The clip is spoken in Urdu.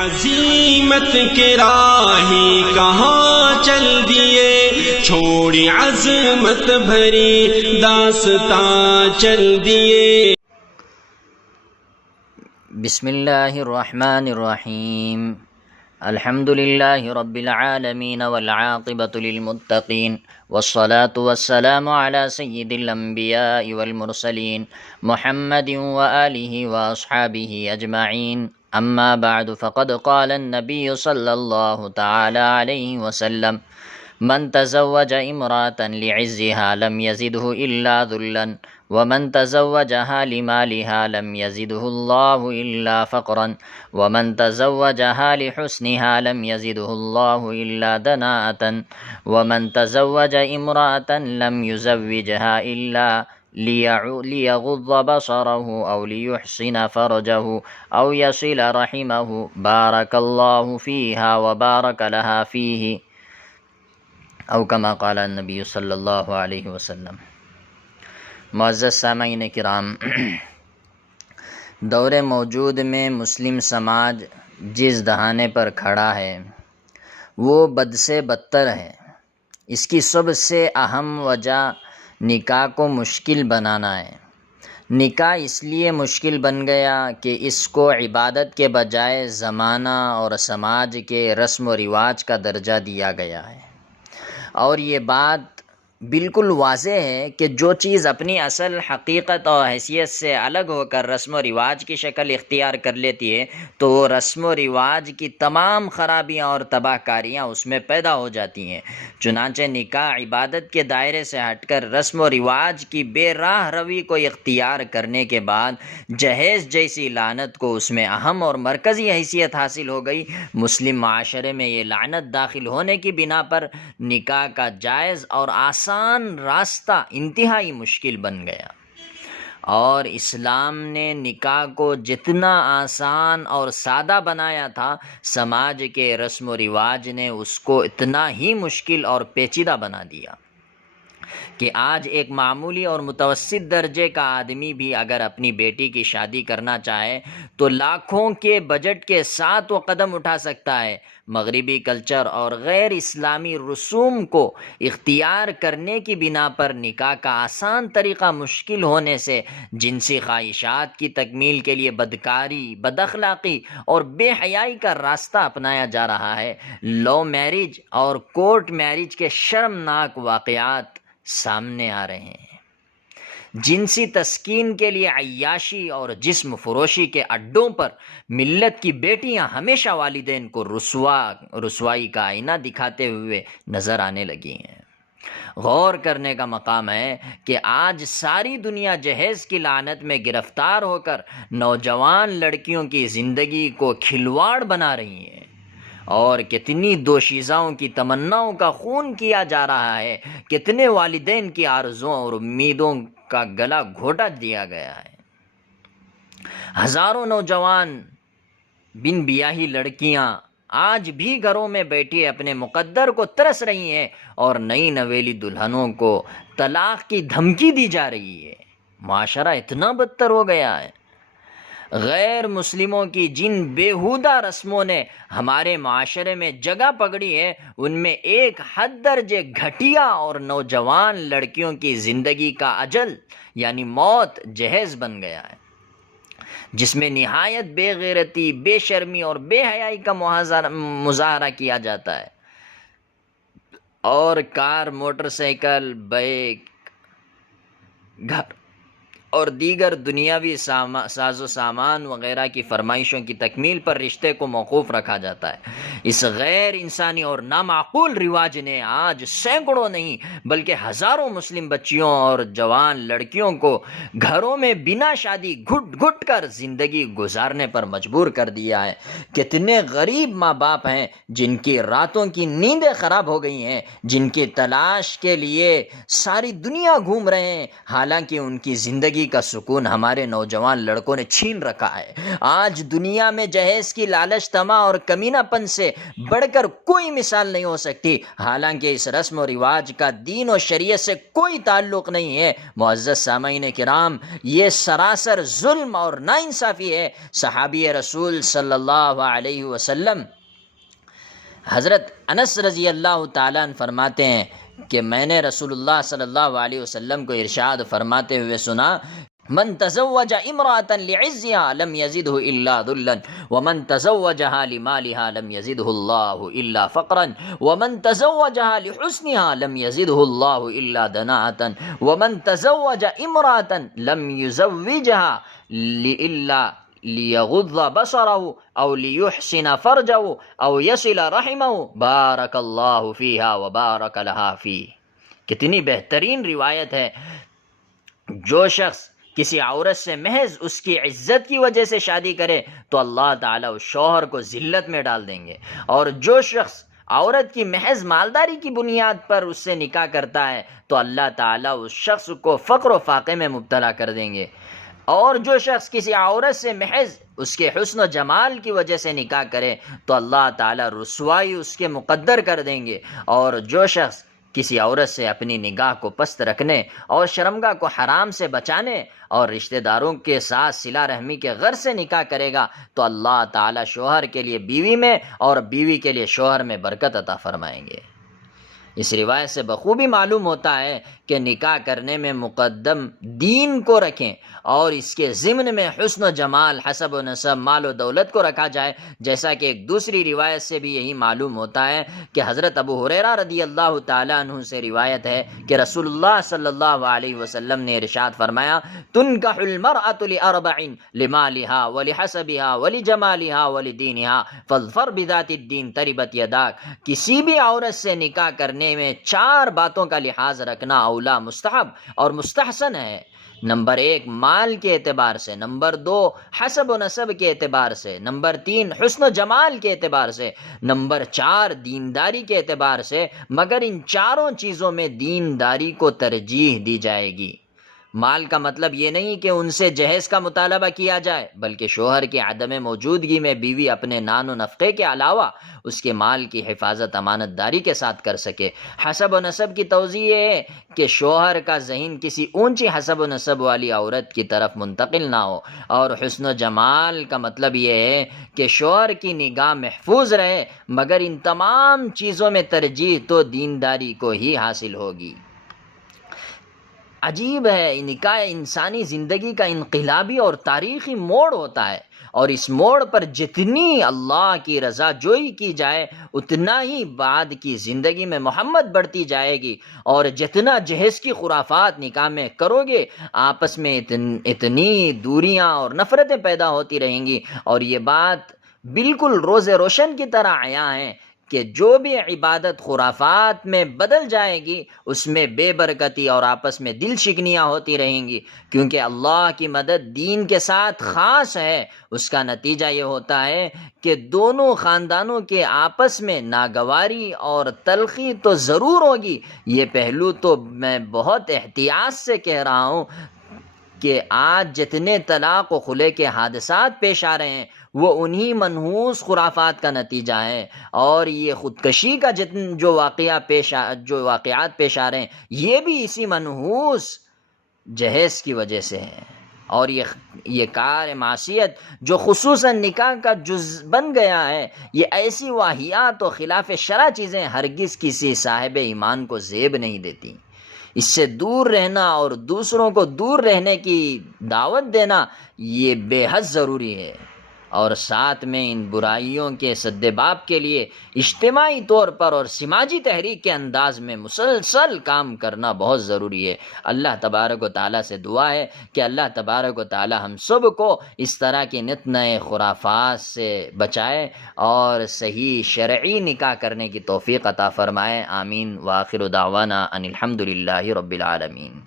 عزیمت کے راہی کہاں چل دیے، چھوڑی عظمت بھری داستاں چل دیے۔ بسم اللہ الرحمن الرحیم، الحمد للہ رب العالمین والعاقبۃ للمتقین، والصلاة والسلام علی سید الانبیاء والمرسلین، محمد وآلہ واصحابہ اجمعین، اما بعد فقد قال النبی صلی اللہ تعالی علیہ وسلم: من تزوج امرأة لعزها لم يزده إلا ذلا، ومن تزوجها لمالها لم يزده الله إلا فقرا، ومن تزوجها لحسنها لم يزده الله إلا دناءة، ومن تزوج امرأة لم يزوجها إلا ليغض بصره أو ليحسن فرجه أو يصل رحمه، بارك الله فيها وبارك لها فيه، او کما قال النبی صلی اللہ علیہ وسلم۔ معزز سامعین کرام، دور موجود میں مسلم سماج جس دہانے پر کھڑا ہے وہ بد سے بدتر ہے۔ اس کی سب سے اہم وجہ نکاح کو مشکل بنانا ہے۔ نکاح اس لیے مشکل بن گیا کہ اس کو عبادت کے بجائے زمانہ اور سماج کے رسم و رواج کا درجہ دیا گیا ہے، اور یہ بات بالکل واضح ہے کہ جو چیز اپنی اصل حقیقت اور حیثیت سے الگ ہو کر رسم و رواج کی شکل اختیار کر لیتی ہے تو وہ رسم و رواج کی تمام خرابیاں اور تباہ کاریاں اس میں پیدا ہو جاتی ہیں۔ چنانچہ نکاح عبادت کے دائرے سے ہٹ کر رسم و رواج کی بے راہ روی کو اختیار کرنے کے بعد جہیز جیسی لعنت کو اس میں اہم اور مرکزی حیثیت حاصل ہو گئی۔ مسلم معاشرے میں یہ لعنت داخل ہونے کی بنا پر نکاح کا جائز اور آسان راستہ انتہائی مشکل بن گیا، اور اسلام نے نکاح کو جتنا آسان اور سادہ بنایا تھا، سماج کے رسم و رواج نے اس کو اتنا ہی مشکل اور پیچیدہ بنا دیا کہ آج ایک معمولی اور متوسط درجے کا آدمی بھی اگر اپنی بیٹی کی شادی کرنا چاہے تو لاکھوں کے بجٹ کے ساتھ وہ قدم اٹھا سکتا ہے۔ مغربی کلچر اور غیر اسلامی رسوم کو اختیار کرنے کی بنا پر نکاح کا آسان طریقہ مشکل ہونے سے جنسی خواہشات کی تکمیل کے لیے بدکاری، بد اخلاقی اور بے حیائی کا راستہ اپنایا جا رہا ہے۔ لو میرج اور کورٹ میرج کے شرمناک واقعات سامنے آ رہے ہیں۔ جنسی تسکین کے لیے عیاشی اور جسم فروشی کے اڈوں پر ملت کی بیٹیاں ہمیشہ والدین کو رسوائی کا آئینہ دکھاتے ہوئے نظر آنے لگی ہیں۔ غور کرنے کا مقام ہے کہ آج ساری دنیا جہیز کی لعنت میں گرفتار ہو کر نوجوان لڑکیوں کی زندگی کو کھلواڑ بنا رہی ہے، اور کتنی دوشیزاؤں کی تمناؤں کا خون کیا جا رہا ہے، کتنے والدین کی آرزوؤں اور امیدوں کا گلا گھونٹ دیا گیا ہے۔ ہزاروں نوجوان بن بیاہی لڑکیاں آج بھی گھروں میں بیٹھی اپنے مقدر کو ترس رہی ہیں، اور نئی نویلی دلہنوں کو طلاق کی دھمکی دی جا رہی ہے۔ معاشرہ اتنا بدتر ہو گیا ہے۔ غیر مسلموں کی جن بیہودہ رسموں نے ہمارے معاشرے میں جگہ پکڑی ہے، ان میں ایک حد درجے گھٹیا اور نوجوان لڑکیوں کی زندگی کا اجل یعنی موت جہیز بن گیا ہے، جس میں نہایت بے غیرتی، بے شرمی اور بے حیائی کا مظاہرہ کیا جاتا ہے، اور کار، موٹر سائیکل، بائک، گھر اور دیگر دنیاوی ساز و سامان وغیرہ کی فرمائشوں کی تکمیل پر رشتے کو موقوف رکھا جاتا ہے۔ اس غیر انسانی اور نامعقول رواج نے آج سینکڑوں نہیں بلکہ ہزاروں مسلم بچیوں اور جوان لڑکیوں کو گھروں میں بنا شادی گھٹ گھٹ کر زندگی گزارنے پر مجبور کر دیا ہے۔ کتنے غریب ماں باپ ہیں جن کی راتوں کی نیندیں خراب ہو گئی ہیں، جن کی تلاش کے لیے ساری دنیا گھوم رہے ہیں، حالانکہ ان کی زندگی زندگی کا سکون ہمارے نوجوان لڑکوں نے چھین رکھا ہے۔ آج دنیا میں جہیز کی لالچ، طمع اور کمینہ پن سے بڑھ کر کوئی مثال نہیں ہو سکتی، حالانکہ اس رسم و رواج کا دین و شریعت سے کوئی تعلق نہیں ہے۔ معزز سامعین کرام، یہ سراسر ظلم اور ناانصافی ہے۔ صحابی رسول صلی اللہ علیہ وسلم حضرت انس رضی اللہ تعالیٰ عنہ فرماتے ہیں کہ میں نے رسول اللہ صلی اللہ علیہ وسلم کو ارشاد فرماتے ہوئے سنا، من تزوج امرأة لعزها لم يزده الا ذلا ومن تزوجها لمالها لم يزده الله الا فقرا ومن تزوجها لحسنها لم يزده الله الا دناءة ومن تزوج امرأة لم يزوجها الا لیغض بصره او لیحسن فرجه او یصل رحمه بارک اللہ فیہا وبارک لها فیہ۔ کتنی بہترین روایت ہے۔ جو شخص کسی عورت سے محض اس کی عزت کی وجہ سے شادی کرے تو اللہ تعالیٰ اس شوہر کو ذلت میں ڈال دیں گے، اور جو شخص عورت کی محض مالداری کی بنیاد پر اس سے نکاح کرتا ہے تو اللہ تعالیٰ اس شخص کو فقر و فاقے میں مبتلا کر دیں گے، اور جو شخص کسی عورت سے محض اس کے حسن و جمال کی وجہ سے نکاح کرے تو اللہ تعالیٰ رسوائی اس کے مقدر کر دیں گے، اور جو شخص کسی عورت سے اپنی نگاہ کو پست رکھنے اور شرمگاہ کو حرام سے بچانے اور رشتہ داروں کے ساتھ صلہ رحمی کے غرض سے نکاح کرے گا تو اللہ تعالیٰ شوہر کے لیے بیوی میں اور بیوی کے لیے شوہر میں برکت عطا فرمائیں گے۔ اس روایت سے بخوبی معلوم ہوتا ہے کہ نکاح کرنے میں مقدم دین کو رکھیں اور اس کے ضمن میں حسن و جمال، حسب و نسب، مال و دولت کو رکھا جائے، جیسا کہ ایک دوسری روایت سے بھی یہی معلوم ہوتا ہے کہ حضرت ابو ہریرہ رضی اللہ تعالیٰ عنہ سے روایت ہے کہ رسول اللہ صلی اللہ علیہ وسلم نے ارشاد فرمایا، تنکح المرأة لأربع لمالها ولحسبها ولجمالها ولدینها فاظفر بذات الدین تربت یداک۔ کسی بھی عورت سے نکاح کرنے میں 4 باتوں کا لحاظ رکھنا اولا، مستحب اور مستحسن ہے۔ نمبر 1 مال کے اعتبار سے، نمبر 2 حسب و نسب کے اعتبار سے، نمبر 3 حسن و جمال کے اعتبار سے، نمبر 4 دینداری کے اعتبار سے، مگر ان چاروں چیزوں میں دینداری کو ترجیح دی جائے گی۔ مال کا مطلب یہ نہیں کہ ان سے جہیز کا مطالبہ کیا جائے، بلکہ شوہر کی عدم موجودگی میں بیوی اپنے نان و نفقے کے علاوہ اس کے مال کی حفاظت امانت داری کے ساتھ کر سکے۔ حسب و نسب کی توضیح یہ ہے کہ شوہر کا ذہن کسی اونچی حسب و نسب والی عورت کی طرف منتقل نہ ہو، اور حسن و جمال کا مطلب یہ ہے کہ شوہر کی نگاہ محفوظ رہے، مگر ان تمام چیزوں میں ترجیح تو دینداری کو ہی حاصل ہوگی۔ عجیب ہے، نکاح انسانی زندگی کا انقلابی اور تاریخی موڑ ہوتا ہے، اور اس موڑ پر جتنی اللہ کی رضا جوئی کی جائے اتنا ہی بعد کی زندگی میں محبت بڑھتی جائے گی، اور جتنا جہیز کی خرافات نکاح میں کرو گے آپس میں اتنی دوریاں اور نفرتیں پیدا ہوتی رہیں گی، اور یہ بات بالکل روز روشن کی طرح عیاں ہے کہ جو بھی عبادت خرافات میں بدل جائے گی اس میں بے برکتی اور آپس میں دل شکنیاں ہوتی رہیں گی، کیونکہ اللہ کی مدد دین کے ساتھ خاص ہے۔ اس کا نتیجہ یہ ہوتا ہے کہ دونوں خاندانوں کے آپس میں ناگواری اور تلخی تو ضرور ہوگی۔ یہ پہلو تو میں بہت احتیاط سے کہہ رہا ہوں کہ آج جتنے طلاق و خلع کے حادثات پیش آ رہے ہیں وہ انہی منحوس خرافات کا نتیجہ ہے، اور یہ خودکشی کا جو واقعات پیش آ رہے ہیں یہ بھی اسی منحوس جہیز کی وجہ سے ہے۔ اور یہ کار معصیت جو خصوصاً نکاح کا جز بن گیا ہے، یہ ایسی واہیات و خلاف شرع چیزیں ہرگز کسی صاحب ایمان کو زیب نہیں دیتی۔ اس سے دور رہنا اور دوسروں کو دور رہنے کی دعوت دینا یہ بے حد ضروری ہے، اور ساتھ میں ان برائیوں کے سدباب کے لیے اجتماعی طور پر اور سماجی تحریک کے انداز میں مسلسل کام کرنا بہت ضروری ہے۔ اللہ تبارک و تعالیٰ سے دعا ہے کہ اللہ تبارک و تعالیٰ ہم سب کو اس طرح کے نت نئے خرافات سے بچائے اور صحیح شرعی نکاح کرنے کی توفیق عطا فرمائے۔ آمین۔ وآخر دعوانا ان الحمد للہ رب العالمین۔